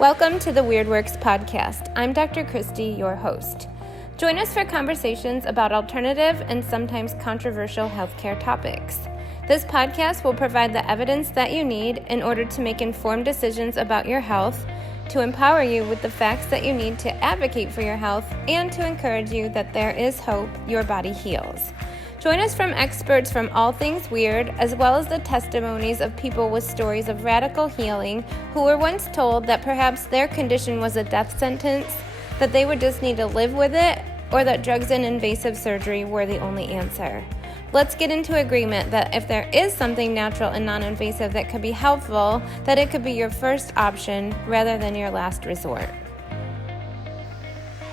Welcome to the Weird Works podcast. I'm Dr. Christy, your host. Join us for conversations about alternative and sometimes controversial healthcare topics. This podcast will provide the evidence that you need in order to make informed decisions about your health, to empower you with the facts that you need to advocate for your health, and to encourage you that there is hope your body heals. Join us from experts from all things weird, as well as the testimonies of people with stories of radical healing who were once told that perhaps their condition was a death sentence, that they would just need to live with it, or that drugs and invasive surgery were the only answer. Let's get into agreement that if there is something natural and non-invasive that could be helpful, that it could be your first option rather than your last resort.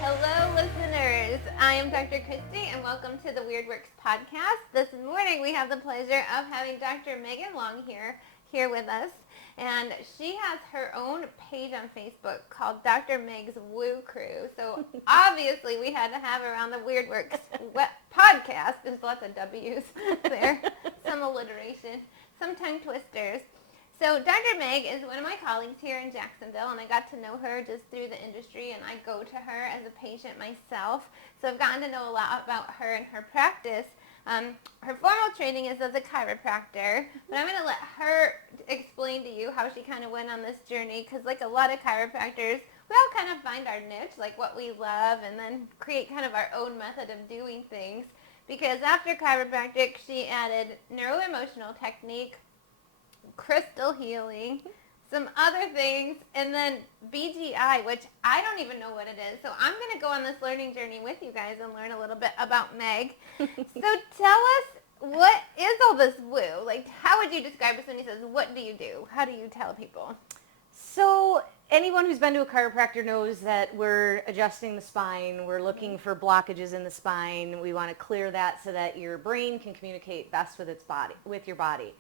Hello, listeners. I am Dr. Christy, and welcome to the Weird Works podcast. This morning, we have the pleasure of having Dr. Megan Long here with us, and she has her own page on Facebook called Dr. Meg's Woo Crew. So obviously, we had to have her on the Weird Works podcast. There's lots of W's there, some alliteration, some tongue twisters. So Dr. Meg is one of my colleagues here in Jacksonville, and I got to know her just through the industry, and I go to her as a patient myself. So I've gotten to know a lot about her and her practice. Her formal training is as a chiropractor, but I'm going to let her explain to you how she kind of went on this journey, because like a lot of chiropractors, we all kind of find our niche, like what we love, and then create kind of our own method of doing things. Because after chiropractic, she added neuroemotional technique, crystal healing, some other things, and then BGI, which I don't even know what it is. So I'm going to go on this learning journey with you guys and learn a little bit about Meg. So tell us, what is all this woo? Like, how would you describe it when he says, what do you do? How do you tell people? So anyone who's been to a chiropractor knows that we're adjusting the spine. We're looking for blockages in the spine. We want to clear that so that your brain can communicate best with your body.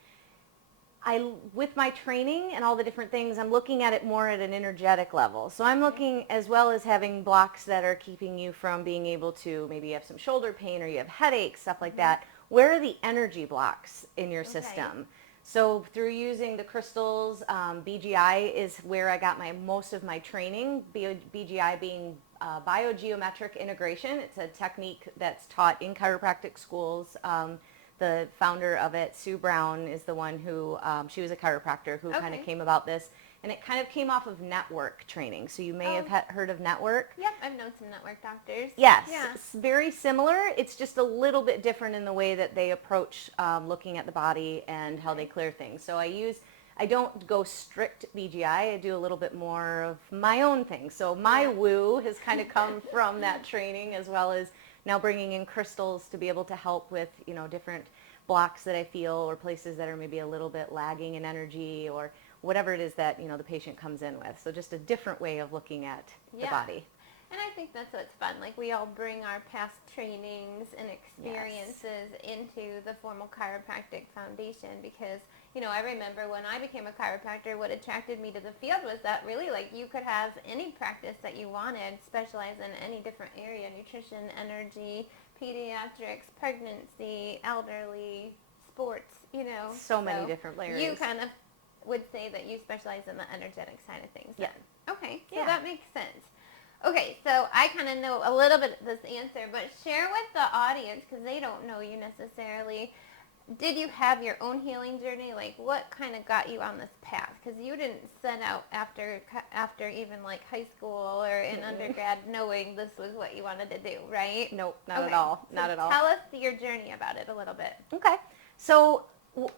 With my training and all the different things, I'm looking at it more at an energetic level. So I'm looking, as well as having blocks that are keeping you from being able to, maybe you have some shoulder pain or you have headaches, stuff like that. Where are the energy blocks in your system? So through using the crystals, BGI is where I got most of my training, BGI being biogeometric integration. It's a technique that's taught in chiropractic schools. The founder of it, Sue Brown, is the one who, she was a chiropractor who kind of came about this. And it kind of came off of network training. So you may have heard of network. Yep, I've known some network doctors. Yes, yeah. It's very similar. It's just a little bit different in the way that they approach looking at the body and how they clear things. So I don't go strict BGI. I do a little bit more of my own thing. So my woo has kind of come from that training, as well as now bringing in crystals to be able to help with, different blocks that I feel, or places that are maybe a little bit lagging in energy, or whatever it is that, the patient comes in with. So just a different way of looking at the body. And I think that's what's fun. Like, we all bring our past trainings and experiences into the formal chiropractic foundation, because, I remember when I became a chiropractor, what attracted me to the field was that really, like, you could have any practice that you wanted, specialize in any different area: nutrition, energy, pediatrics, pregnancy, elderly, sports, So many different layers. You kind of would say that you specialize in the energetic side of things then. Yeah. Okay, so that makes sense. Okay, so I kind of know a little bit of this answer, but share with the audience, because they don't know you necessarily. Did you have your own healing journey? Like, what kind of got you on this path? Because you didn't set out after even like high school or in undergrad knowing this was what you wanted to do, right? Nope, not at all. Not at all. Tell us your journey about it a little bit. Okay. So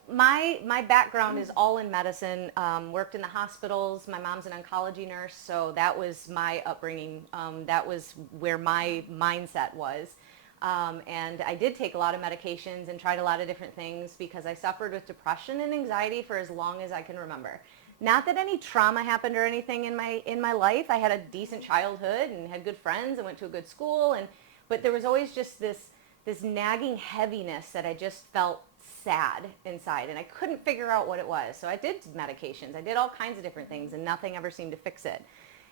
my background is all in medicine. Worked in the hospitals. My mom's an oncology nurse, so that was my upbringing. That was where my mindset was. And I did take a lot of medications and tried a lot of different things because I suffered with depression and anxiety for as long as I can remember. Not that any trauma happened or anything in my life. I had a decent childhood and had good friends and went to a good school, but there was always just this nagging heaviness that I just felt sad inside, and I couldn't figure out what it was. So I did medications. I did all kinds of different things, and nothing ever seemed to fix it.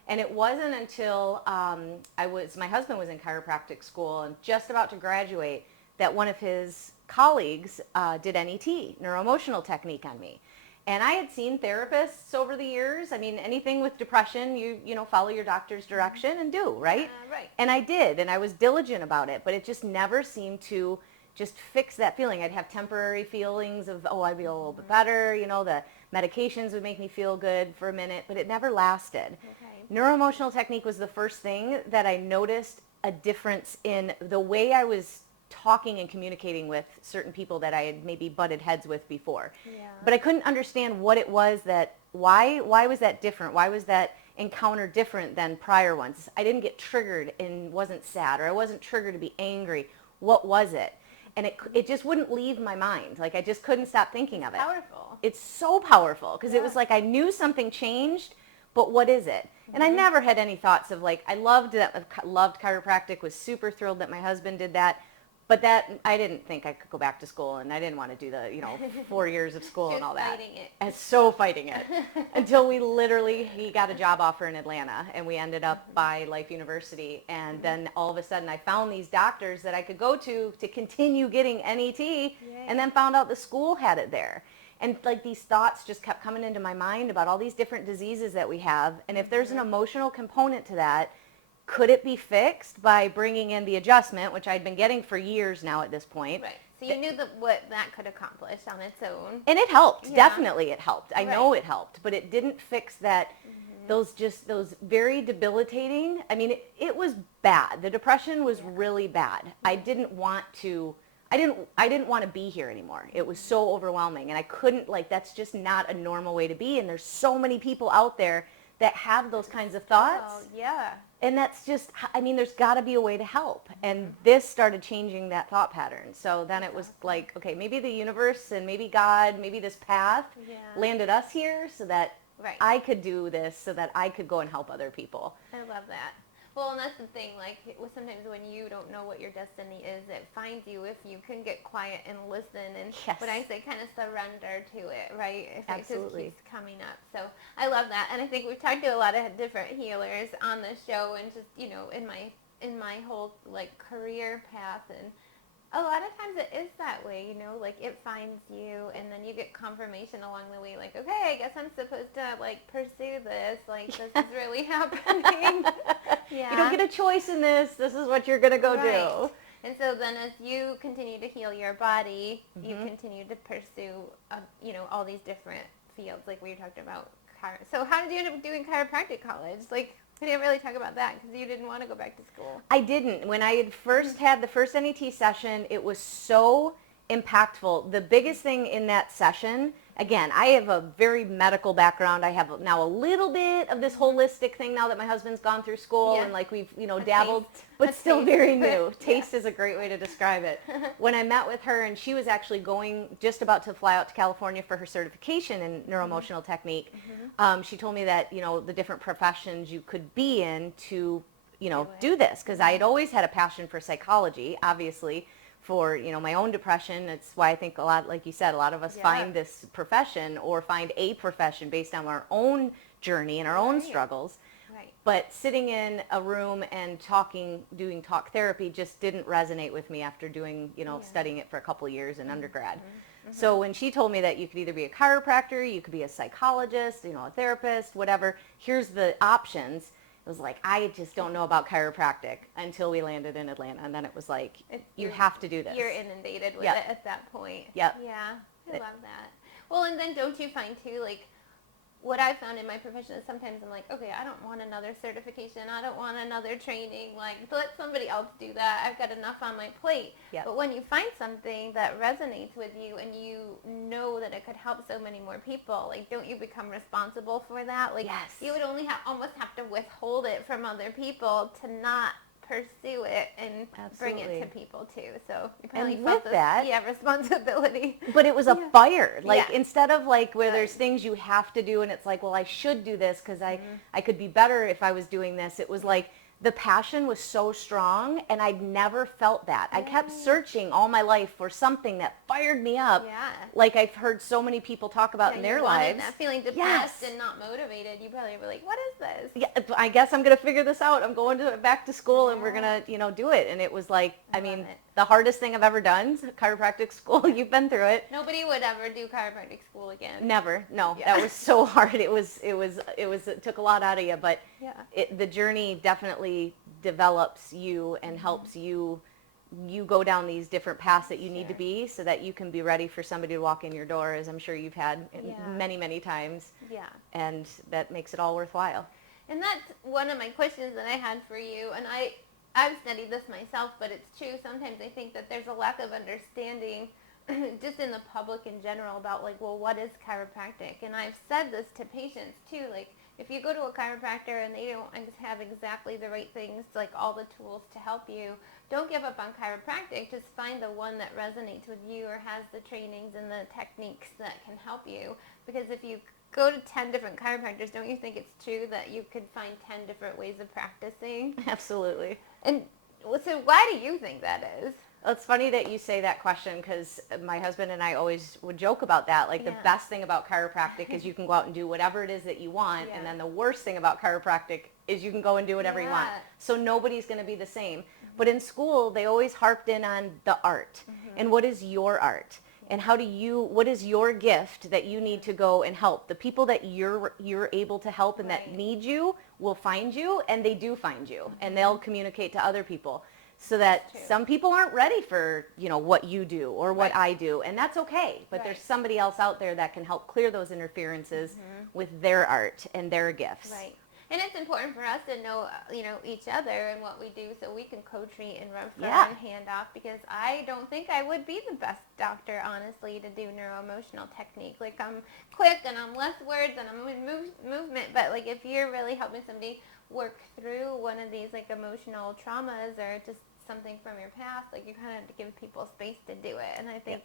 And it wasn't until my husband was in chiropractic school and just about to graduate that one of his colleagues did NET, neuroemotional technique, on me. And I had seen therapists over the years. I mean, anything with depression, you know, follow your doctor's direction and do, right? Right. And I did, and I was diligent about it, but it just never seemed to just fix that feeling. I'd have temporary feelings of, oh, I'd be a little bit better, you know, the medications would make me feel good for a minute, but it never lasted. Okay. Neuroemotional technique was the first thing that I noticed a difference in the way I was talking and communicating with certain people that I had maybe butted heads with before. Yeah. But I couldn't understand what it was that, why was that different? Why was that encounter different than prior ones? I didn't get triggered and wasn't sad, or I wasn't triggered to be angry. What was it? And it just wouldn't leave my mind. Like, I just couldn't stop thinking of it. Powerful. It's so powerful because Yeah. it was like I knew something changed, but what is it? And I never had any thoughts of like, I loved chiropractic, was super thrilled that my husband did that. But that, I didn't think I could go back to school, and I didn't want to do the, 4 years of school and all that. Fighting it. I was so fighting it until he got a job offer in Atlanta, and we ended up by Life University. And then all of a sudden I found these doctors that I could go to continue getting NET, and then found out the school had it there. And like these thoughts just kept coming into my mind about all these different diseases that we have. And if there's an emotional component to that, could it be fixed by bringing in the adjustment, which I'd been getting for years now at this point? Right. So you knew what that could accomplish on its own. And it helped. Yeah. Definitely it helped. I know Right. it helped, but it didn't fix that, those very debilitating, I mean, it was bad. The depression was really bad. I didn't want to be here anymore. It was so overwhelming, and I couldn't, like, that's just not a normal way to be. And there's so many people out there that have those kinds of thoughts. Oh, yeah. And that's just, I mean, there's got to be a way to help. And this started changing that thought pattern. So then it was like, okay, maybe the universe and maybe God, maybe this path landed us here so that Right. I could do this, so that I could go and help other people. I love that. Well, and that's the thing, like, sometimes when you don't know what your destiny is, it finds you if you can get quiet and listen, and Yes. when I say kind of surrender to it, right? If Absolutely. it just keeps coming up. So I love that, and I think we've talked to a lot of different healers on the show, and just, in my whole, like, career path, and a lot of times it is that way, like it finds you, and then you get confirmation along the way, like, okay, I guess I'm supposed to, like, pursue this, like, this is really happening. Yeah. You don't get a choice in this. This is what you're going to go Right. do. And so then as you continue to heal your body, you continue to pursue, all these different fields, like we talked about. So how did you end up doing chiropractic college? Like, we didn't really talk about that because you didn't want to go back to school. I didn't. When I had first had the first NET session, it was so impactful. The biggest thing in that session, again, I have a very medical background. I have now a little bit of this holistic thing now that my husband's gone through school, and like we've, dabbled, but still very new. Taste is a great way to describe it. When I met with her, and she was actually just about to fly out to California for her certification in neuroemotional technique, she told me that, the different professions you could be in to, do this, because I had always had a passion for psychology, obviously, for, my own depression. It's why I think a lot, like you said, a lot of us find this profession or find a profession based on our own journey and our own struggles. Right. But sitting in a room and doing talk therapy just didn't resonate with me after doing, studying it for a couple of years in undergrad. So when she told me that you could either be a chiropractor, you could be a psychologist, a therapist, whatever, here's the options. It was like, I just don't know about chiropractic until we landed in Atlanta. And then it was like, you have to do this. You're inundated with it at that point. Yep. Yeah, I love that. Well, and then don't you find, too, like, what I found in my profession is sometimes I'm like, okay, I don't want another certification. I don't want another training. Like, let somebody else do that. I've got enough on my plate. Yep. But when you find something that resonates with you and you know that it could help so many more people, like, don't you become responsible for that? Like, Yes. you would only almost have to withhold it from other people to not pursue it and bring it to people too. So you probably And felt with that, responsibility. but it was a fire. Like, Yeah. instead of like where there's things you have to do and it's like, well, I should do this because I could be better if I was doing this. It was like, the passion was so strong, and I'd never felt that. I kept searching all my life for something that fired me up, Yeah. like I've heard so many people talk about in their lives. That feeling depressed and not motivated. You probably were like, what is this? Yeah, I guess I'm going to figure this out. I'm going back to school, and we're going to, do it. And it was like, I mean, the hardest thing I've ever done, chiropractic school. You've been through it. Nobody would ever do chiropractic school again. Never. No, that was so hard. It took a lot out of you, but the journey definitely develops you and helps you go down these different paths that you need to be, so that you can be ready for somebody to walk in your door, as I'm sure you've had many, many times. Yeah. And that makes it all worthwhile. And that's one of my questions that I had for you. And I've studied this myself, but it's true. Sometimes I think that there's a lack of understanding just in the public in general about, like, well, what is chiropractic? And I've said this to patients too, like, if you go to a chiropractor and they don't have exactly the right things, like all the tools to help you, don't give up on chiropractic. Just find the one that resonates with you or has the trainings and the techniques that can help you. Because if you go to 10 different chiropractors, don't you think it's true that you could find 10 different ways of practicing? Absolutely. And so why do you think that is? Well, it's funny that you say that question, because my husband and I always would joke about that. Like, the best thing about chiropractic is you can go out and do whatever it is that you want. And then the worst thing about chiropractic is you can go and do whatever you want. So nobody's going to be the same. But in school, they always harped in on the art. And what is your art? And what is your gift that you need to go and help? The people that you're able to help and that need you will find you, and they do find you. And they'll communicate to other people. So that some people aren't ready for, what you do or what I do, and that's okay. But there's somebody else out there that can help clear those interferences with their art and their gifts. Right. And it's important for us to know, each other and what we do, so we can co-treat and refer and hand off, because I don't think I would be the best doctor, honestly, to do neuroemotional technique. Like, I'm quick and I'm less words and I'm in movement, but like, if you're really helping somebody work through one of these, like, emotional traumas or just something from your past, like, you kind of have to give people space to do it. And I think,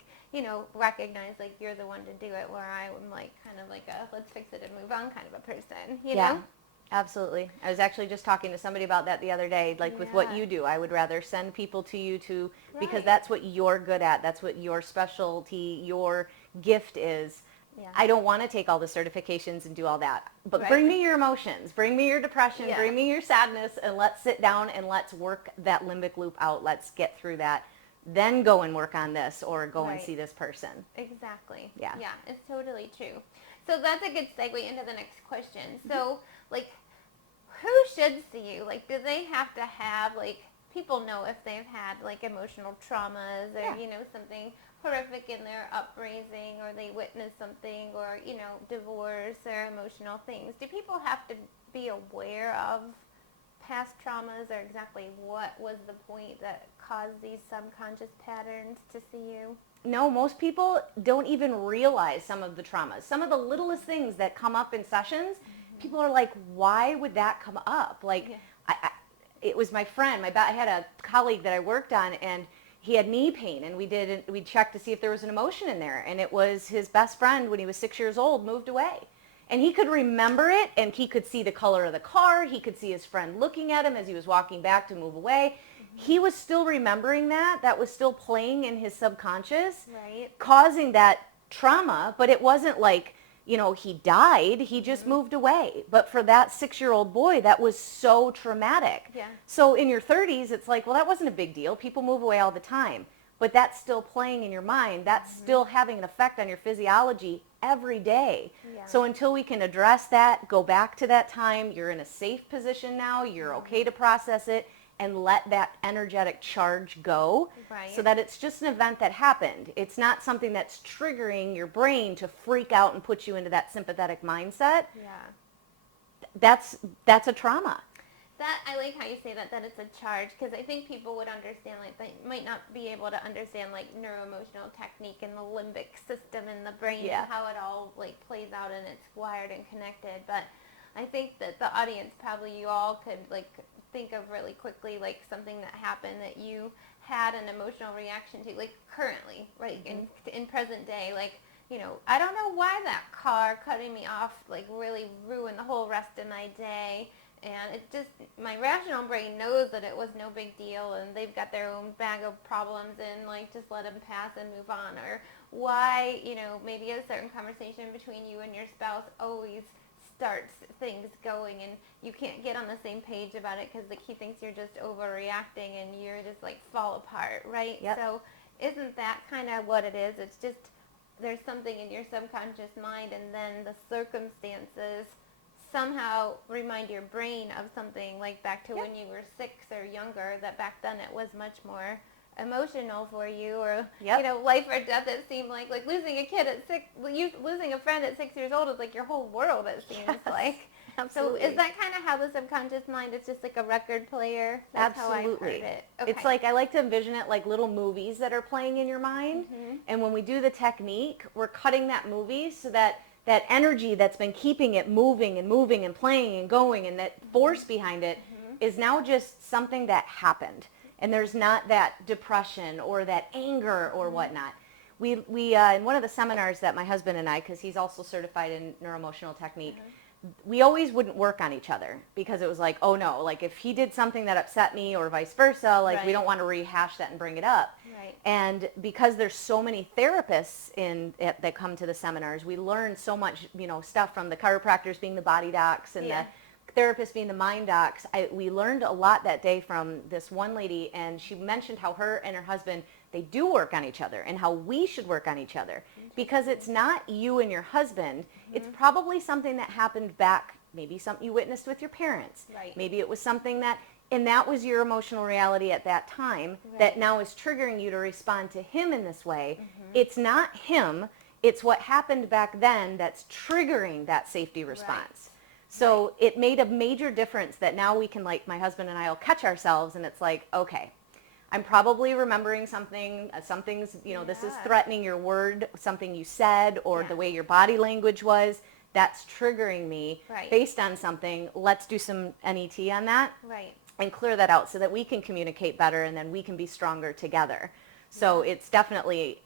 recognize, like, you're the one to do it, where I am, like, kind of like a let's fix it and move on kind of a person, you know? Absolutely. I was actually just talking to somebody about that the other day. Like, with what you do, I would rather send people to you because that's what you're good at. That's what your specialty, your gift is. Yeah. I don't want to take all the certifications and do all that. But bring me your emotions. Bring me your depression. Bring me your sadness, and let's sit down and let's work that limbic loop out. Let's get through that. Then go and work on this, or go and see this person. Exactly. Yeah. Yeah, it's totally true. So that's a good segue into the next question. So, like, who should see you? Like, do they have to have, like, people know if they've had, like, emotional traumas or, something horrific in their upbringing, or they witnessed something, or, divorce or emotional things. Do people have to be aware of past traumas, or exactly what was the point that caused these subconscious patterns to see you? No, most people don't even realize some of the traumas. Some of the littlest things that come up in sessions, people are like, why would that come up? Like, it was my friend. I had a colleague that I worked on, and he had knee pain, and we checked to see if there was an emotion in there, and it was his best friend when he was 6 years old moved away. And he could remember it, and he could see the color of the car. He could see his friend looking at him as he was walking back to move away. He was still remembering that. That was still playing in his subconscious, causing that trauma, but it wasn't like, he died. He just moved away. But for that 6-year-old boy, that was so traumatic. Yeah. So in your 30s, it's like, well, that wasn't a big deal. People move away all the time. But that's still playing in your mind. That's still having an effect on your physiology every day. Yeah. So until we can address that, go back to that time, you're in a safe position now, you're okay to process it, and let that energetic charge go, so that it's just an event that happened. It's not something that's triggering your brain to freak out and put you into that sympathetic mindset. Yeah. That's a trauma. I like how you say that it's a charge, because I think people would understand, like, they might not be able to understand, like, neuroemotional technique and the limbic system in the brain and how it all, like, plays out and it's wired and connected. But I think that the audience, probably you all could, like, think of really quickly, like, something that happened that you had an emotional reaction to, like, currently, right, in present day, like, I don't know why that car cutting me off, like, really ruined the whole rest of my day. And it just, my rational brain knows that it was no big deal and they've got their own bag of problems and like just let them pass and move on. Or why, maybe a certain conversation between you and your spouse always starts things going and you can't get on the same page about it because he thinks you're just overreacting and you're just like fall apart, right? Yep. So isn't that kind of what it is? It's just there's something in your subconscious mind and then the circumstances somehow remind your brain of something like back to when you were 6 or younger, that back then it was much more emotional for you, or life or death. It seemed like losing a kid at 6, losing a friend at 6 years old is like your whole world, it seems like. Absolutely. So is that kind of how the subconscious mind is, just like a record player? That's Absolutely. how I've heard it. Okay. It's like, I like to envision it like little movies that are playing in your mind. Mm-hmm. And when we do the technique, we're cutting that movie so that that energy that's been keeping it moving and moving and playing and going, and that force behind it is now just something that happened. And there's not that depression or that anger or whatnot. We in one of the seminars that my husband and I, because he's also certified in neuroemotional technique, we always wouldn't work on each other because it was like, oh no, like if he did something that upset me or vice versa, like we don't want to rehash that and bring it up. Right. And because there's so many therapists that come to the seminars, we learn so much, stuff from the chiropractors being the body docs and the therapists being the mind docs. We learned a lot that day from this one lady, and she mentioned how her and her husband, they do work on each other and how we should work on each other, because it's not you and your husband. It's probably something that happened back, maybe something you witnessed with your parents. Right. Maybe it was something that, and that was your emotional reality at that time that now is triggering you to respond to him in this way. It's not him. It's what happened back then that's triggering that safety response. So it made a major difference that now we can, like, my husband and I will catch ourselves, and it's like, okay, I'm probably remembering something, something's, this is threatening your word, something you said, or the way your body language was, that's triggering me based on something. Let's do some NET on that and clear that out so that we can communicate better, and then we can be stronger together. So it's definitely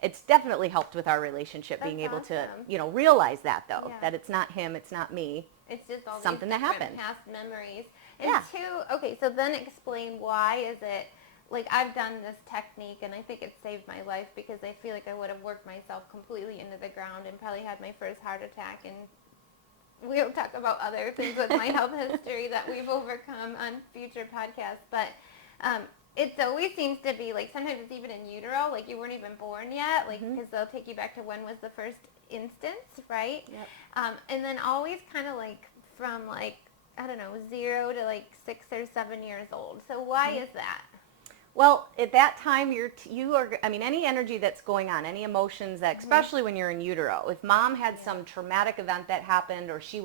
helped with our relationship, being able to, realize that, though, that it's not him, it's not me. It's just all something these that happened. Past memories. And okay, so then explain, why is it, like, I've done this technique and I think it saved my life, because I feel like I would have worked myself completely into the ground and probably had my first heart attack, and we'll talk about other things with my health history that we've overcome on future podcasts. But it always seems to be like, sometimes it's even in utero, like you weren't even born yet, like, because they'll take you back to when was the first instance, right? Yep. And then always kind of like from like, I don't know, 0 to like 6 or 7 years old. So why is that? Well, at that time, any energy that's going on, any emotions that, especially when you're in utero, if mom had some traumatic event that happened, or she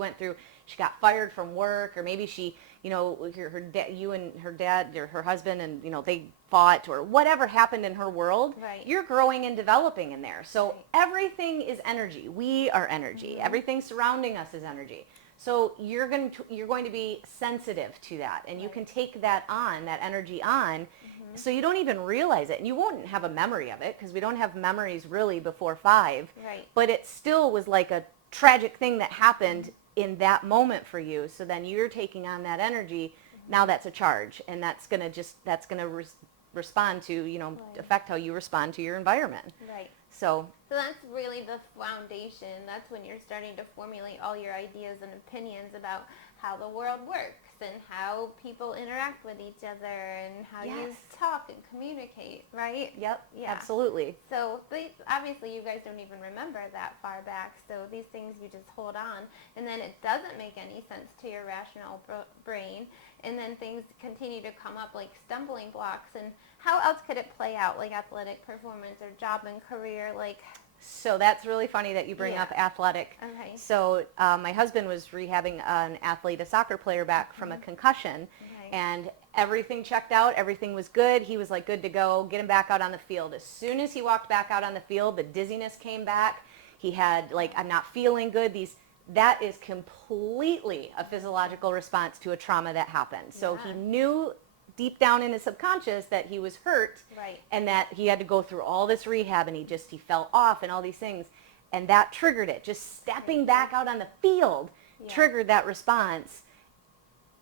got fired from work, or maybe she, you and her dad or her husband, and, they fought, or whatever happened in her world, you're growing and developing in there. So everything is energy. We are energy. Everything surrounding us is energy. So you're going to be sensitive to that, and you can take that energy on, so you don't even realize it, and you won't have a memory of it, because we don't have memories really before 5. But it still was like a tragic thing that happened in that moment for you. So then you're taking on that energy. Now that's a charge, and that's going to respond to, affect how you respond to your environment. So that's really the foundation. That's when you're starting to formulate all your ideas and opinions about how the world works and how people interact with each other and how you talk and communicate, right? Yep, absolutely. So obviously you guys don't even remember that far back, so these things you just hold on, and then it doesn't make any sense to your rational brain, and then things continue to come up like stumbling blocks. And how else could it play out, like athletic performance or job and career? So that's really funny that you bring up athletic. Okay. So my husband was rehabbing an athlete, a soccer player, back from a concussion, and everything checked out. Everything was good. He was like good to go. Get him back out on the field. As soon as he walked back out on the field, the dizziness came back. He had I'm not feeling good. That is completely a physiological response to a trauma that happened. So he knew deep down in his subconscious that he was hurt, and that he had to go through all this rehab, and he fell off and all these things, and that triggered it. Just stepping back out on the field triggered that response.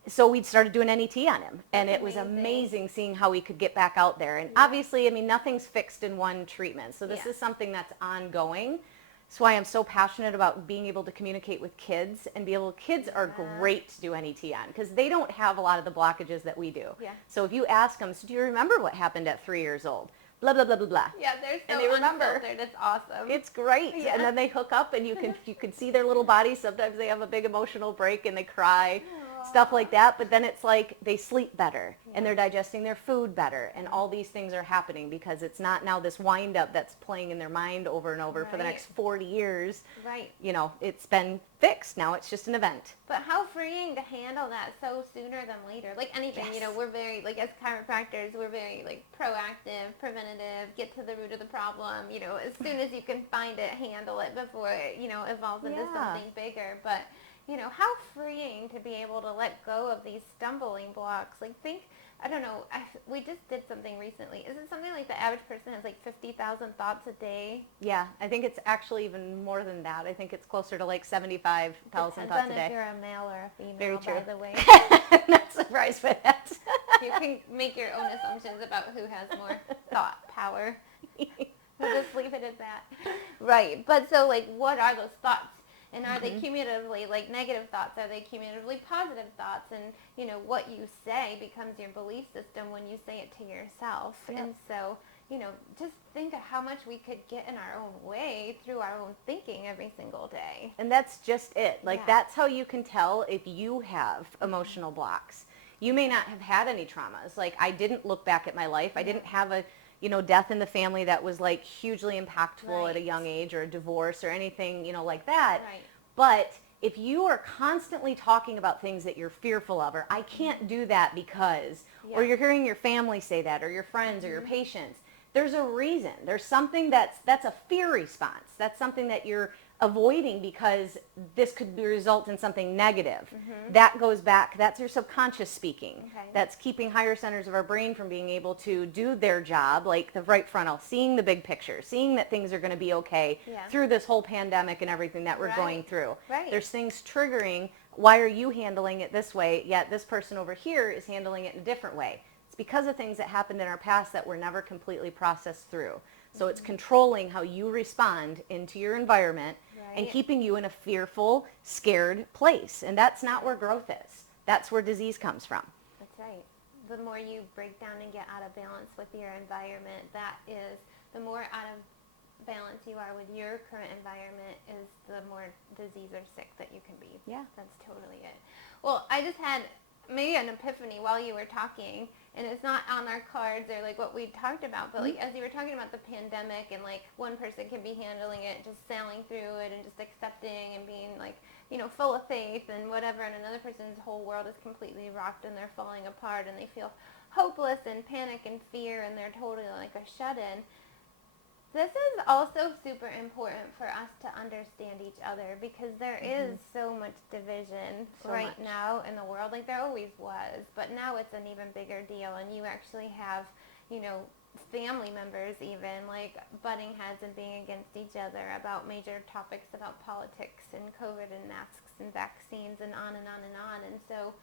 So we started doing NET on him, and That's it was amazing. amazing seeing how he could get back out there. And Yeah. obviously, I mean, nothing's fixed in one treatment. So this Yeah. is something that's ongoing. That's why I'm so passionate about being able to communicate with kids and kids are great to do NET on because they don't have a lot of the blockages that we do. Yeah. So if you ask them, so do you remember what happened at 3 years old? Blah, blah, blah, blah, blah. Yeah, they're so And they remember. unfiltered. It's awesome. It's great. Yeah. And then they hook up and you can see their little bodies. Sometimes they have a big emotional break and they cry, stuff like that. But then it's like they sleep better and they're digesting their food better. And all these things are happening because it's not now this wind up that's playing in their mind over and over for the next 40 years. Right. You know, it's been fixed. Now it's just an event. But how freeing to handle that so sooner than later. Like anything, you know, we're very, like as chiropractors, we're very like proactive, preventative, get to the root of the problem. You know, as soon as you can find it, handle it before it, you know, evolves into something bigger. But, you know, how freeing to be able to let go of these stumbling blocks. Like I don't know, we just did something recently. Is it something like the average person has like 50,000 thoughts a day? Yeah, I think it's actually even more than that. I think it's closer to like 75,000 thoughts a day. Depends on if you're a male or a female, Very true. by the way. I'm not surprised by that. You can make your own assumptions about who has more thought power. We'll just leave it at that. Right. But so, like, what are those thoughts? And are they cumulatively, like, negative thoughts? Are they cumulatively positive thoughts? And, you know, what you say becomes your belief system when you say it to yourself. Yeah. And so, you know, just think of how much we could get in our own way through our own thinking every single day. And that's just it. Like, that's how you can tell if you have emotional blocks. You may not have had any traumas. Like, I didn't look back at my life. I didn't have a, you know, death in the family that was, like, hugely impactful at a young age, or a divorce or anything, you know, like that. Right. But if you are constantly talking about things that you're fearful of, or I can't do that because, or you're hearing your family say that, or your friends or your patients, there's a reason. There's something that's a fear response. That's something that you're avoiding because this could result in something negative. That goes back, that's your subconscious speaking. That's keeping higher centers of our brain from being able to do their job, like the right frontal, seeing the big picture, seeing that things are going to be okay through this whole pandemic and everything that we're going through. There's things triggering, why are you handling it this way, yet this person over here is handling it in a different way. It's because of things that happened in our past that were never completely processed through. So it's controlling how you respond into your environment and keeping you in a fearful, scared place. And that's not where growth is. That's where disease comes from. That's right. The more you break down and get out of balance with your environment, the more out of balance you are with your current environment, is the more disease or sick that you can be. Yeah. That's totally it. Well, I just had maybe an epiphany while you were talking, and it's not on our cards or like what we talked about, but like as you were talking about the pandemic, and like one person can be handling it, just sailing through it and just accepting and being like, you know, full of faith and whatever, and another person's whole world is completely rocked and they're falling apart and they feel hopeless and panic and fear and they're totally like a shut-in. This is also super important for us to understand each other, because there is so much division now in the world. Like there always was, but now it's an even bigger deal. And you actually have, you know, family members even like butting heads and being against each other about major topics about politics and COVID and masks and vaccines and on and on and on. And so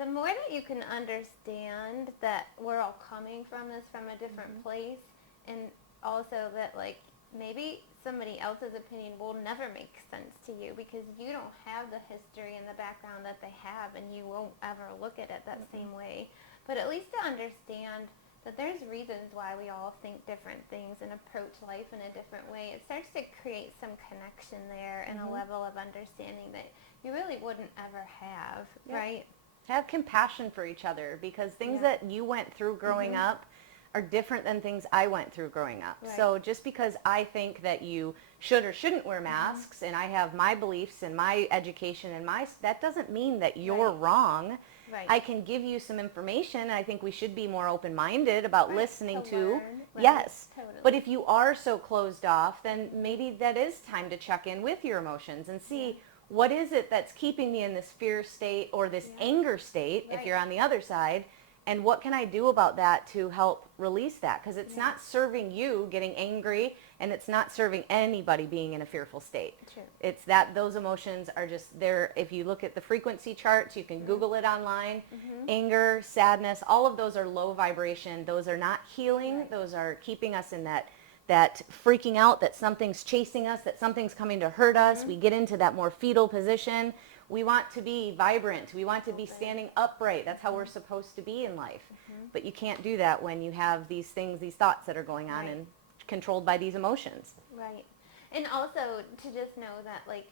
the more that you can understand that we're all coming from this from a different place, and also that like maybe somebody else's opinion will never make sense to you because you don't have the history and the background that they have, and you won't ever look at it that same way. But at least to understand that there's reasons why we all think different things and approach life in a different way, it starts to create some connection there and a level of understanding that you really wouldn't ever have, right? Have compassion for each other, because things that you went through growing up are different than things I went through growing up. So just because I think that you should or shouldn't wear masks, and I have my beliefs and my education and that doesn't mean that you're wrong. I can give you some information. I think we should be more open-minded about listening to. Yes. Totally. But if you are so closed off, then maybe that is time to check in with your emotions and see what is it that's keeping me in this fear state or this anger state, if you're on the other side, And what can I do about that to help release that? Because it's not serving you getting angry, and it's not serving anybody being in a fearful state. True. It's that those emotions are just there. If you look at the frequency charts, you can Google it online. Anger, sadness, all of those are low vibration. Those are not healing. Right. Those are keeping us in that freaking out, that something's chasing us, that something's coming to hurt us. We get into that more fetal position. We want to be vibrant. We want to be standing upright. That's how we're supposed to be in life. But you can't do that when you have these things, these thoughts that are going on and controlled by these emotions. Right. And also to just know that, like,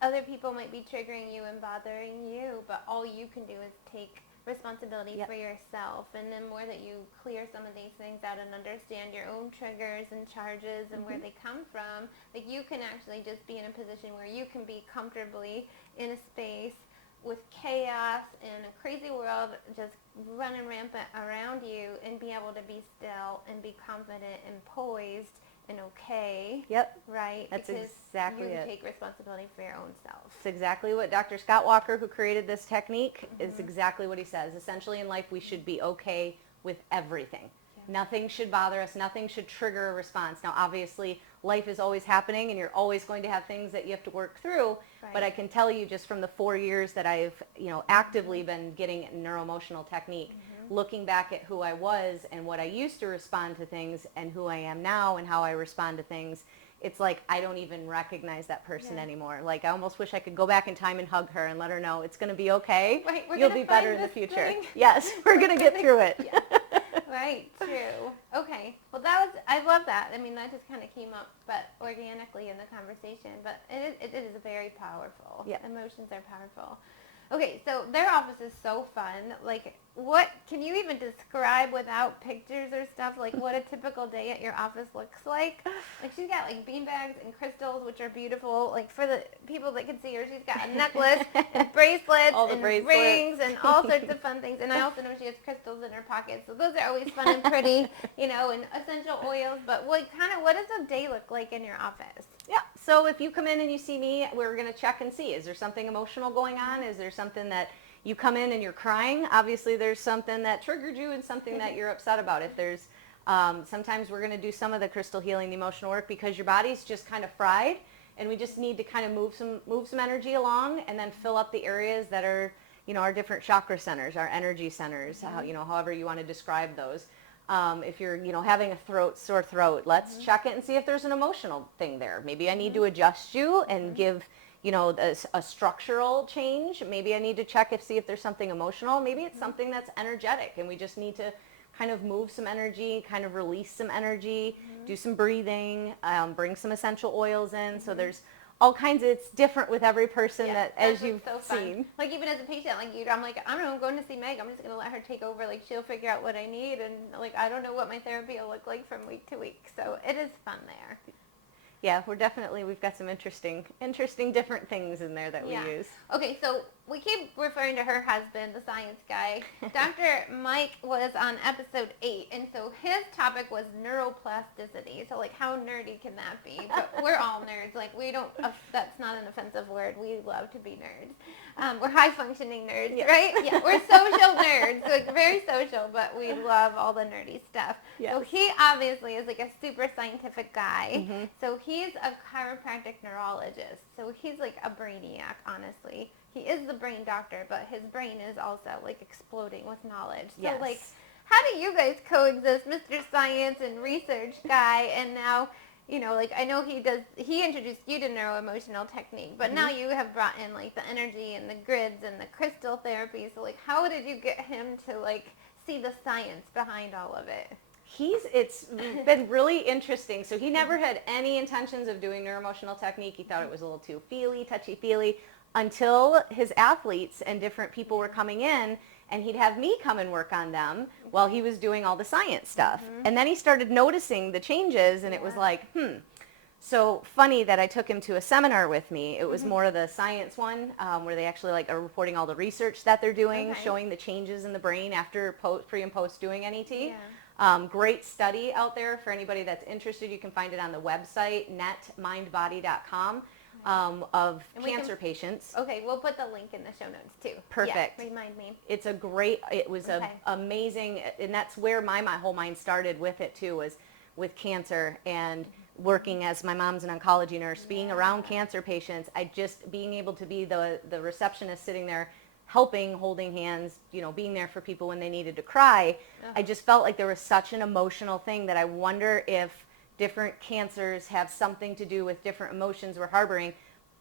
other people might be triggering you and bothering you, but all you can do is take responsibility for yourself. And the more that you clear some of these things out and understand your own triggers and charges and where they come from, like, you can actually just be in a position where you can be comfortably in a space with chaos and a crazy world just running rampant around you, and be able to be still and be confident and poised and okay. Yep. Right? That's because exactly you it. take responsibility for your own self. It's exactly what Dr. Scott Walker, who created this technique, is exactly what he says. Essentially in life, we should be okay with everything. Nothing should bother us. Nothing should trigger a response. Now, obviously, life is always happening, and you're always going to have things that you have to work through. Right. But I can tell you, just from the 4 years that I've, actively been getting neuroemotional technique, looking back at who I was and what I used to respond to things, and who I am now and how I respond to things, it's like I don't even recognize that person anymore. Like, I almost wish I could go back in time and hug her and let her know it's going to be okay. Right, You'll be better in the future. Thing. Yes, we're going to get through it. Right, true. Okay, well, I love that. I mean, that just kind of came up, but organically in the conversation. But it is very powerful. Yeah. Emotions are powerful. Okay, so their office is so fun. Like, what can you even describe without pictures or stuff? Like, what a typical day at your office looks like? Like, she's got like beanbags and crystals, which are beautiful. Like, for the people that can see her, she's got a necklace and bracelets and rings and all sorts of fun things. And I also know she has crystals in her pockets, so those are always fun and pretty, and essential oils. But what does a day look like in your office? Yeah. So if you come in and you see me, we're going to check and see, is there something emotional going on? Is there something that you come in and you're crying? Obviously, there's something that triggered you and something that you're upset about. If there's, sometimes we're going to do some of the crystal healing, the emotional work, because your body's just kind of fried, and we just need to kind of move some energy along, and then fill up the areas that are, our different chakra centers, our energy centers, however you want to describe those. If you're, having a sore throat, let's check it and see if there's an emotional thing there. Maybe I need to adjust you and give, a structural change. Maybe I need to see if there's something emotional. Maybe it's something that's energetic, and we just need to kind of move some energy, kind of release some energy, do some breathing, bring some essential oils in. So there's all kinds of, it's different with every person as you've seen. Like, even as a patient, like I'm like, I don't know, I'm going to see Meg. I'm just going to let her take over. Like, she'll figure out what I need. And like, I don't know what my therapy will look like from week to week. So it is fun there. Yeah, we've got some interesting different things in there that we use. Okay, so we keep referring to her husband, the science guy. Dr. Mike was on episode 8, and so his topic was neuroplasticity. So, like, how nerdy can that be? But we're all nerds. Like, we don't, that's not an offensive word. We love to be nerds. We're high-functioning nerds, right? Yeah, we're social nerds, like very social, but we love all the nerdy stuff. Yes. So he obviously is like a super scientific guy. So he's a chiropractic neurologist. So he's like a brainiac, honestly. He is the brain doctor, but his brain is also like exploding with knowledge. So like, how do you guys coexist, Mr. Science and research guy, and now, like, I know he introduced you to neuroemotional technique, but now you have brought in like the energy and the grids and the crystal therapy. So like, how did you get him to like see the science behind all of it? It's been really interesting. So he never had any intentions of doing neuroemotional technique. He thought it was a little too touchy-feely, until his athletes and different people were coming in, and he'd have me come and work on them while he was doing all the science stuff. And then he started noticing the changes, and it was like, So funny that I took him to a seminar with me. It was more of the science one, where they actually like are reporting all the research that they're doing, showing the changes in the brain after pre and post doing NET. Great study out there for anybody that's interested. You can find it on the website, netmindbody.com. of And we cancer patients. Okay, we'll put the link in the show notes too. Perfect. Yeah, remind me. It was amazing, and that's where my whole mind started with it too, was with cancer and working as my mom's an oncology nurse, being around cancer patients. Being able to be the receptionist sitting there helping, holding hands, being there for people when they needed to cry. I just felt like there was such an emotional thing that I wonder if different cancers have something to do with different emotions we're harboring.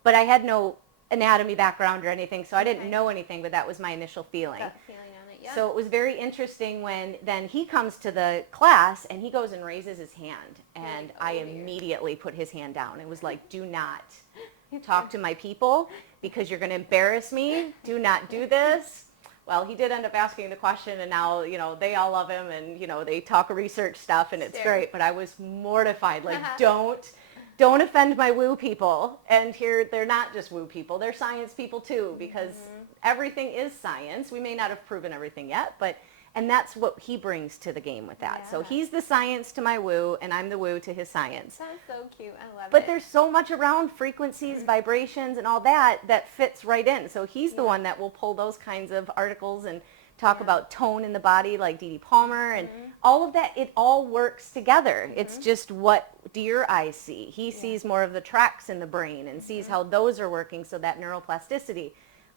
But I had no anatomy background or anything, so I didn't know anything, but that was my initial feeling. Gut feeling on it, yeah. So it was very interesting when then he comes to the class and he goes and raises his hand, and I immediately put his hand down. It was like, do not talk to my people because you're going to embarrass me. Do not do this. Well, he did end up asking the question, and now, they all love him, and, they talk research stuff, and it's great. But I was mortified, like, don't offend my woo people. And here, they're not just woo people. They're science people, too, because everything is science. We may not have proven everything yet, and that's what he brings to the game with that. Yeah. So he's the science to my woo, and I'm the woo to his science. Sounds so cute. I love it. But there's so much around frequencies, vibrations, and all that fits right in. So he's the one that will pull those kinds of articles and talk about tone in the body, like Dee Dee Palmer, and all of that. It all works together. It's just what dear eyes see. He sees more of the tracks in the brain and sees how those are working, so that neuroplasticity.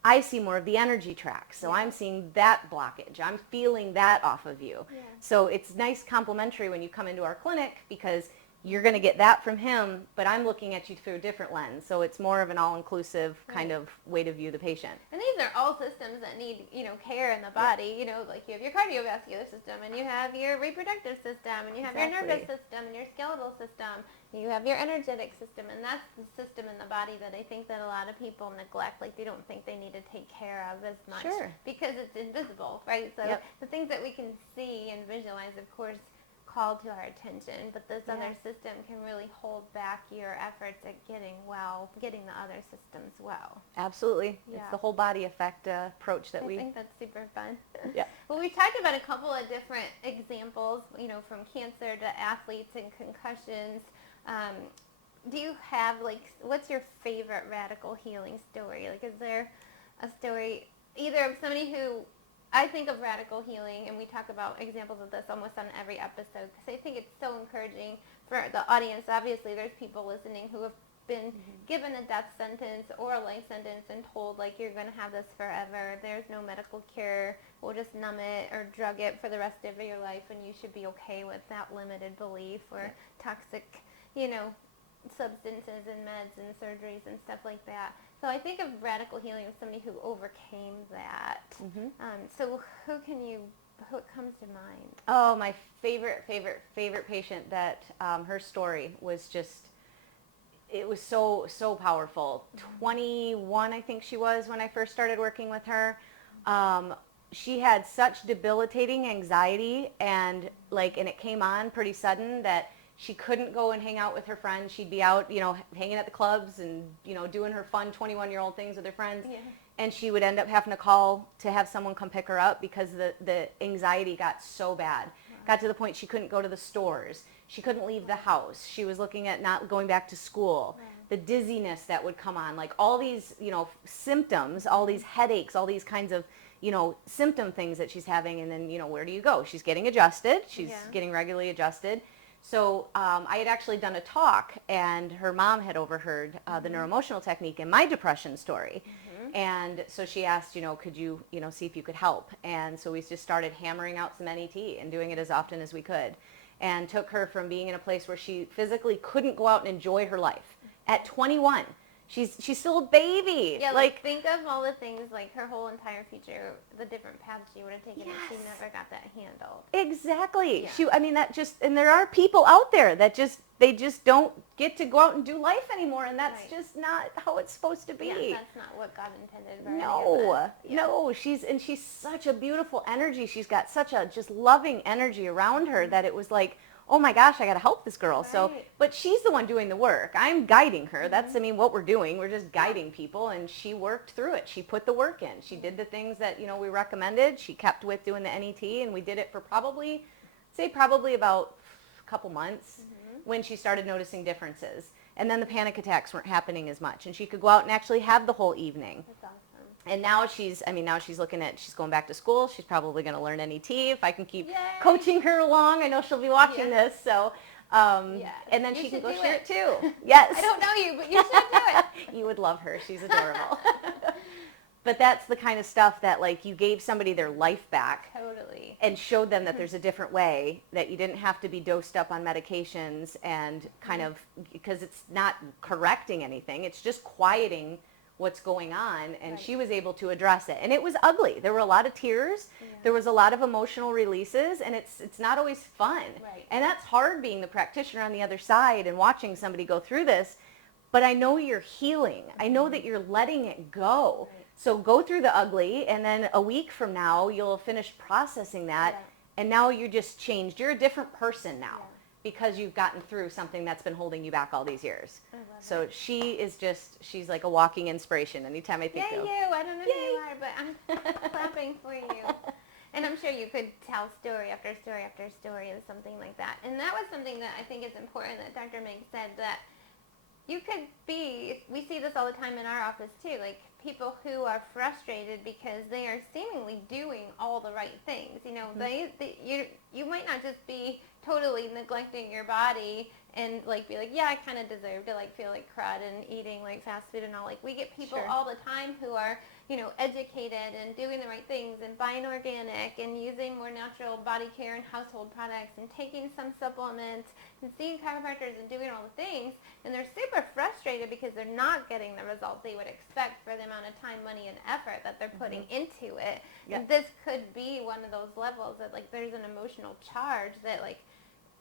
I see more of the energy tracks, so I'm seeing that blockage. I'm feeling that off of you. Yeah. So it's nice complementary when you come into our clinic, because you're going to get that from him, but I'm looking at you through a different lens. So it's more of an all-inclusive kind of way to view the patient. And these are all systems that need, care in the body. Like you have your cardiovascular system, and you have your reproductive system, and you have your nervous system, and your skeletal system. You have your energetic system, and that's the system in the body that I think that a lot of people neglect. Like, they don't think they need to take care of as much because it's invisible, right? So the things that we can see and visualize, of course, call to our attention, but this other system can really hold back your efforts at getting the other systems well. Absolutely. Yeah. It's the whole body effect approach that I think that's super fun. Yeah. Well, we talked about a couple of different examples, from cancer to athletes and concussions. Do you have, what's your favorite radical healing story? Is there a story either of somebody who, I think of radical healing, and we talk about examples of this almost on every episode, because I think it's so encouraging for the audience. Obviously, there's people listening who have been given a death sentence or a life sentence and told, you're going to have this forever. There's no medical cure. We'll just numb it or drug it for the rest of your life, and you should be okay with that limited belief, or toxic substances and meds and surgeries and stuff like that. So I think of radical healing as somebody who overcame that. So who comes to mind? Oh, my favorite patient that her story was just, it was so powerful. 21, I think she was, when I first started working with her. She had such debilitating anxiety, and it came on pretty sudden that she couldn't go and hang out with her friends. She'd be out, hanging at the clubs and, doing her fun 21-year-old things with her friends. Yeah. And she would end up having to call to have someone come pick her up because the anxiety got so bad. Wow. Got to the point she couldn't go to the stores. She couldn't leave the house. She was looking at not going back to school. Wow. The dizziness that would come on, all these, symptoms, all these headaches, all these kinds of, symptom things that she's having. And then, where do you go? She's getting adjusted. She's getting regularly adjusted. So I had actually done a talk, and her mom had overheard the neuroemotional technique in my depression story. And so she asked, could you, see if you could help? And so we just started hammering out some NET and doing it as often as we could, and took her from being in a place where she physically couldn't go out and enjoy her life. At 21, she's still a baby. Yeah, think of all the things, her whole entire future, the different paths she would have taken if she never got that handled. Exactly. Yeah. And there are people out there that they just don't get to go out and do life anymore, and that's just not how it's supposed to be. Yeah, that's not what God intended for No, she's such a beautiful energy. She's got such a just loving energy around her that it was like, oh my gosh, I got to help this girl. Right. So, but she's the one doing the work. I'm guiding her. That's, what we're doing. We're just guiding people, and she worked through it. She put the work in. She did the things that, we recommended. She kept with doing the NET, and we did it for probably about a couple months when she started noticing differences. And then the panic attacks weren't happening as much. And she could go out and actually have the whole evening. That's awesome. And now she's going back to school. She's probably going to learn NET if I can keep Yay. coaching her along. I know she'll be watching this. So, Yes. and then You she can should go do share it. it too. Yes. I don't know you, but you should do it. You would love her. She's adorable. But that's the kind of stuff that, like, you gave somebody their life back. Totally. And showed them that there's a different way, that you didn't have to be dosed up on medications and kind of, because it's not correcting anything, it's just quieting what's going on, and Right. she was able to address it. And it was ugly. There were a lot of tears. Yeah. There was a lot of emotional releases, and it's not always fun. Right. And that's hard, being the practitioner on the other side and watching somebody go through this. But I know you're healing. I know that you're letting it go. Right. So go through the ugly, and then a week from now, you'll have finished processing that, Yeah. and now you're just changed. You're a different person now Yeah. because you've gotten through something that's been holding you back all these years. I love So it. she's like a walking inspiration anytime I think Yay, of. you. I don't know who Yay. you are, but I'm clapping for you. And I'm sure you could tell story after story after story of something like that. And that was something that I think is important that Dr. Meg said, that you could be, we see this all the time in our office too, like people who are frustrated because they are seemingly doing all the right things. You know, you might not just be totally neglecting your body and like be like, yeah, I kind of deserve to like feel like crud and eating like fast food and all. Like we get people Sure. all the time who are, you know, educated and doing the right things and buying organic and using more natural body care and household products and taking some supplements and seeing chiropractors and doing all the things, and they're super frustrated because they're not getting the results they would expect for the amount of time, money, and effort that they're putting into it. Yep. And this could be one of those levels that like there's an emotional charge that like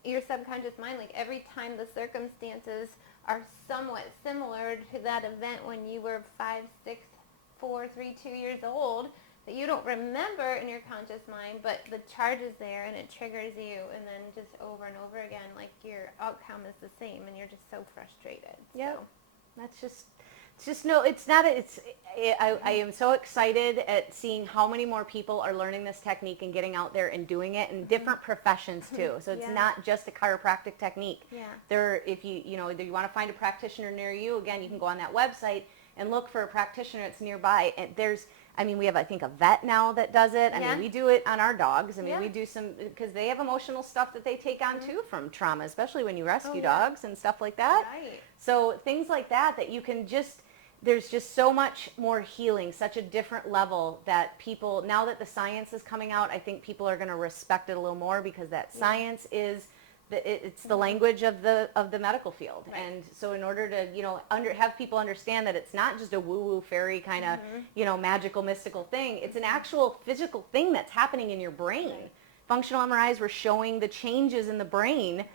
your subconscious mind, like every time the circumstances are somewhat similar to that event when you were 5, 6, 4, 3, 2 years old, that you don't remember in your conscious mind, but the charge is there and it triggers you, and then just over and over again, like your outcome is the same and you're just so frustrated. Yep. So, That's just, it's just, no, it's not, I am so excited at seeing how many more people are learning this technique and getting out there and doing it in different professions too. So it's Yeah. not just a chiropractic technique. yeah. If you want to find a practitioner near you, again, you can go on that website and look for a practitioner that's nearby. And we have, I think, a vet now that does it. I Yeah. mean, we do it on our dogs. Yeah. We do some, because they have emotional stuff that they take on too from trauma, especially when you rescue yeah. dogs and stuff like that. Right. So things like that you can just, there's just so much more healing, such a different level that people, now that the science is coming out, I think people are going to respect it a little more, because that science is, it's the language of the medical field. Right. And so in order to, have people understand that it's not just a woo-woo fairy kind of, magical, mystical thing, it's an actual physical thing that's happening in your brain. Right. Functional MRIs were showing the changes in the brain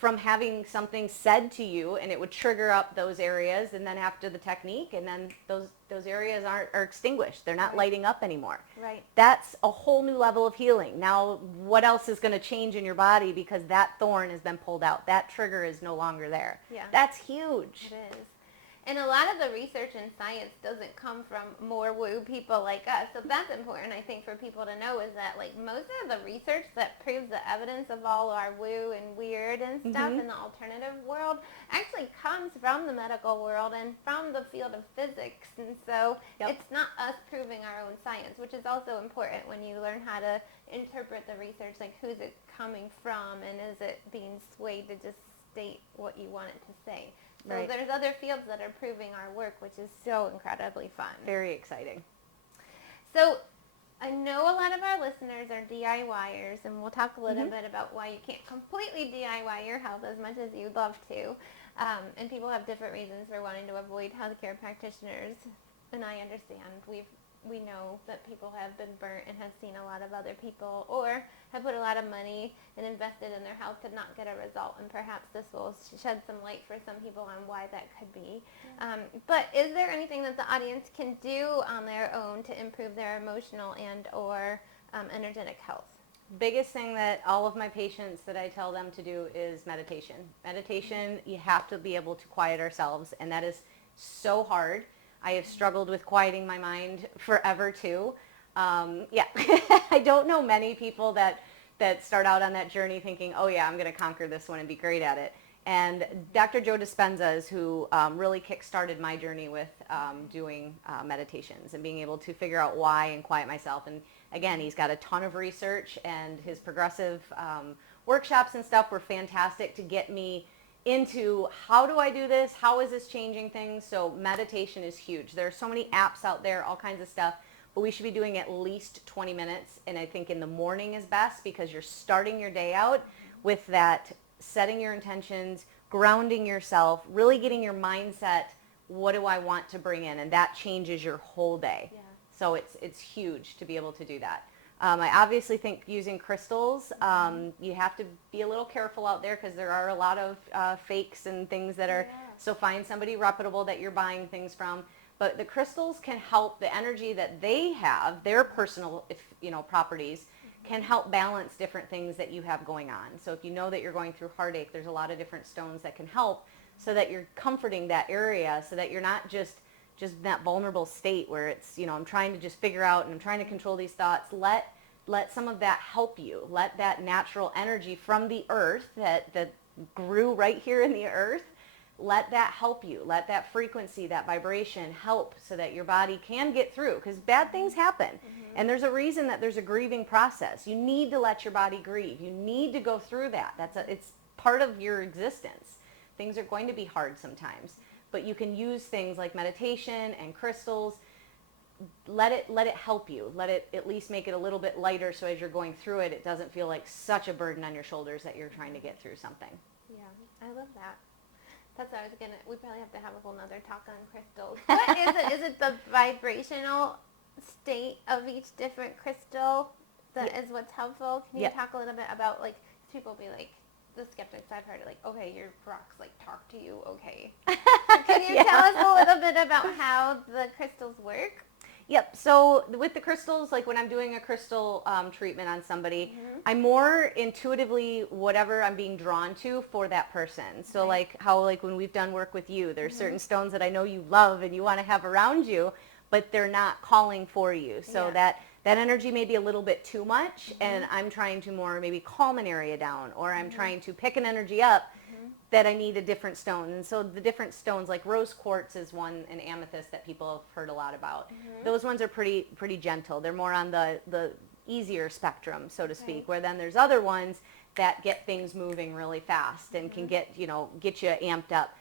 from having something said to you, and it would trigger up those areas, and then after the technique, and then those areas are extinguished. They're not Right. lighting up anymore. Right. That's a whole new level of healing. Now, what else is going to change in your body because that thorn has been pulled out? That trigger is no longer there. Yeah. That's huge. It is. And a lot of the research in science doesn't come from more woo people like us. So that's important, I think, for people to know, is that like most of the research that proves the evidence of all our woo and weird and stuff in the alternative world actually comes from the medical world and from the field of physics. And so it's not us proving our own science, which is also important when you learn how to interpret the research, like who's it coming from and is it being swayed to just state what you want it to say. So Right. there's other fields that are proving our work, which is so incredibly fun. Very exciting. So I know a lot of our listeners are DIYers, and we'll talk a little bit about why you can't completely DIY your health as much as you'd love to. And people have different reasons for wanting to avoid healthcare practitioners, and I understand. We know that people have been burnt and have seen a lot of other people, or have put a lot of money and invested in their health, could not get a result, and perhaps this will shed some light for some people on why that could be. But is there anything that the audience can do on their own to improve their emotional and or energetic health? Biggest thing that all of my patients that I tell them to do is meditation. Meditation, you have to be able to quiet ourselves, and that is so hard. I have struggled with quieting my mind forever too. I don't know many people that start out on that journey thinking, oh yeah, I'm going to conquer this one and be great at it. And Dr. Joe Dispenza is who really kick-started my journey with doing meditations and being able to figure out why and quiet myself. And again, he's got a ton of research, and his progressive workshops and stuff were fantastic to get me into how do I do this? How is this changing things? So meditation is huge. There are so many apps out there, all kinds of stuff, but we should be doing at least 20 minutes. And I think in the morning is best because you're starting your day out with that, setting your intentions, grounding yourself, really getting your mindset, what do I want to bring in? And that changes your whole day. Yeah. So it's huge to be able to do that. I obviously think using crystals, you have to be a little careful out there because there are a lot of fakes and things that are, so find somebody reputable that you're buying things from. But the crystals can help, the energy that they have, their personal properties, can help balance different things that you have going on. So if you know that you're going through heartache, there's a lot of different stones that can help so that you're comforting that area so that you're not just in that vulnerable state where it's, I'm trying to just figure out and I'm trying to control these thoughts. Let some of that help you. Let that natural energy from the earth that grew right here in the earth, let that help you. Let that frequency, that vibration help so that your body can get through, because bad things happen. Mm-hmm. And there's a reason that there's a grieving process. You need to let your body grieve. You need to go through that. It's part of your existence. Things are going to be hard sometimes, but you can use things like meditation and crystals. Let it help you. Let it at least make it a little bit lighter so as you're going through it, it doesn't feel like such a burden on your shoulders that you're trying to get through something. Yeah, I love that. That's what I was we probably have to have a whole nother talk on crystals. What is it? Is it the vibrational state of each different crystal that is what's helpful? Can you talk a little bit about, like, people be like, the skeptics I've heard are like, okay, your rocks like talk to you, okay. Can you tell us a little bit about how the crystals work? Yep. So with the crystals, like when I'm doing a crystal treatment on somebody, I'm more intuitively whatever I'm being drawn to for that person. So like how when we've done work with you, there's certain stones that I know you love and you want to have around you, but they're not calling for you. So that energy may be a little bit too much, and I'm trying to more maybe calm an area down, or I'm trying to pick an energy up that I need a different stone. And so the different stones, like rose quartz is one, and amethyst that people have heard a lot about. Those ones are pretty gentle. They're more on the easier spectrum, so to speak, where then there's other ones that get things moving really fast and can get you amped up.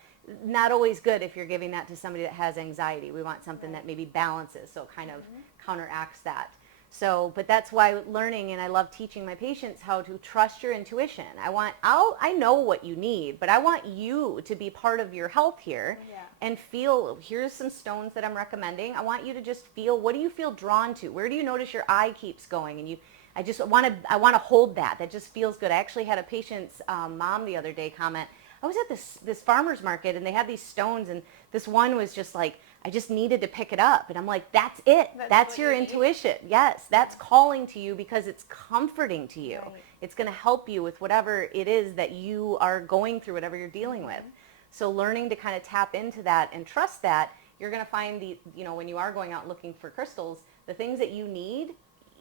Not always good if you're giving that to somebody that has anxiety. We want something that maybe balances, so it kind of counteracts that. So, but that's why learning, and I love teaching my patients how to trust your intuition. I know what you need, but I want you to be part of your health here and feel, here's some stones that I'm recommending. I want you to just feel, what do you feel drawn to? Where do you notice your eye keeps going? And I want to hold that. That just feels good. I actually had a patient's mom the other day comment, I was at this farmer's market and they had these stones, and this one was just like, I just needed to pick it up. And I'm like, that's it. That's your intuition. Yes, that's calling to you because it's comforting to you. Right. It's going to help you with whatever it is that you are going through, whatever you're dealing with. So learning to kind of tap into that and trust that, you're going to find when you are going out looking for crystals, the things that you need,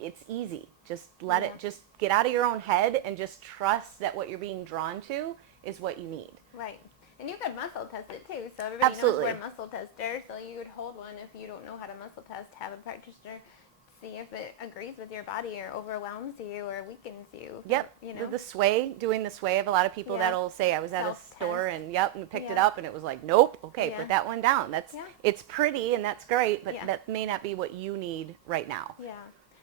it's easy. Just let it, just get out of your own head and just trust that what you're being drawn to is what you need. Right. And you could muscle test it too. So everybody knows we're muscle testers. So you would hold one if you don't know how to muscle test, have a practitioner see if it agrees with your body or overwhelms you or weakens you. Yep. The sway, doing the sway. I have a lot of people that'll say, I was at a store and picked it up and it was like, nope, okay, put that one down. It's pretty and that's great, but that may not be what you need right now. Yeah.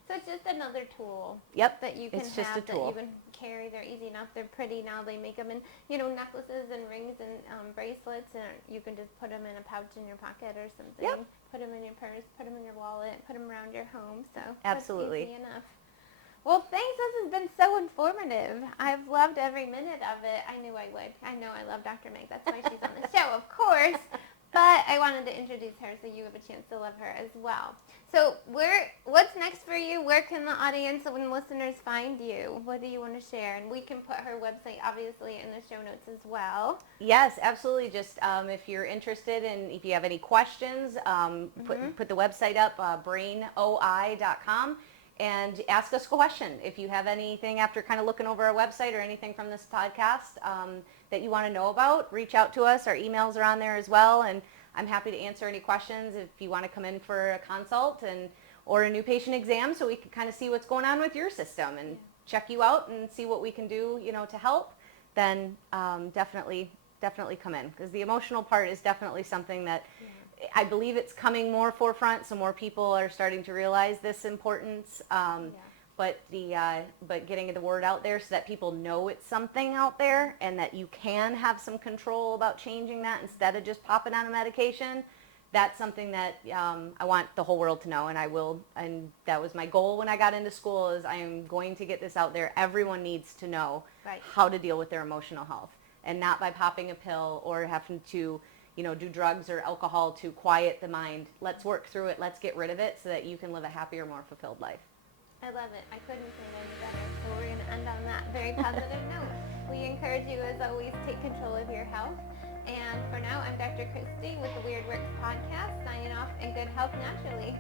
So it's just another tool. Yep. That you can that you can carry. They're easy enough. They're pretty now. They make them in, necklaces and rings and bracelets, and you can just put them in a pouch in your pocket or something. Yep. Put them in your purse, put them in your wallet, put them around your home. So absolutely. That's easy enough. Well, thanks. This has been so informative. I've loved every minute of it. I knew I would. I know I love Dr. Meg. That's why she's on the show, of course. But I wanted to introduce her so you have a chance to love her as well. So what's next for you? Where can the audience and listeners find you? What do you want to share? And we can put her website, obviously, in the show notes as well. Yes, absolutely. Just if you're interested and if you have any questions, put the website up, brainoi.com. and ask us a question. If you have anything after kind of looking over our website or anything from this podcast that you want to know about, reach out to us. Our emails are on there as well, and I'm happy to answer any questions if you want to come in for a consult or a new patient exam, so we can kind of see what's going on with your system and check you out and see what we can do, to help. Then definitely come in, because the emotional part is definitely something that I believe it's coming more forefront, so more people are starting to realize this importance. But getting the word out there so that people know it's something out there and that you can have some control about changing that instead of just popping on a medication. That's something that I want the whole world to know, and I will. And that was my goal when I got into school, is I am going to get this out there. Everyone needs to know how to deal with their emotional health, and not by popping a pill or having to do drugs or alcohol to quiet the mind. Let's work through it. Let's get rid of it so that you can live a happier, more fulfilled life. I love it. I couldn't say it any better. So we're going to end on that very positive note. We encourage you, as always, take control of your health. And for now, I'm Dr. Christy with the Weird Works podcast, signing off, in good health naturally.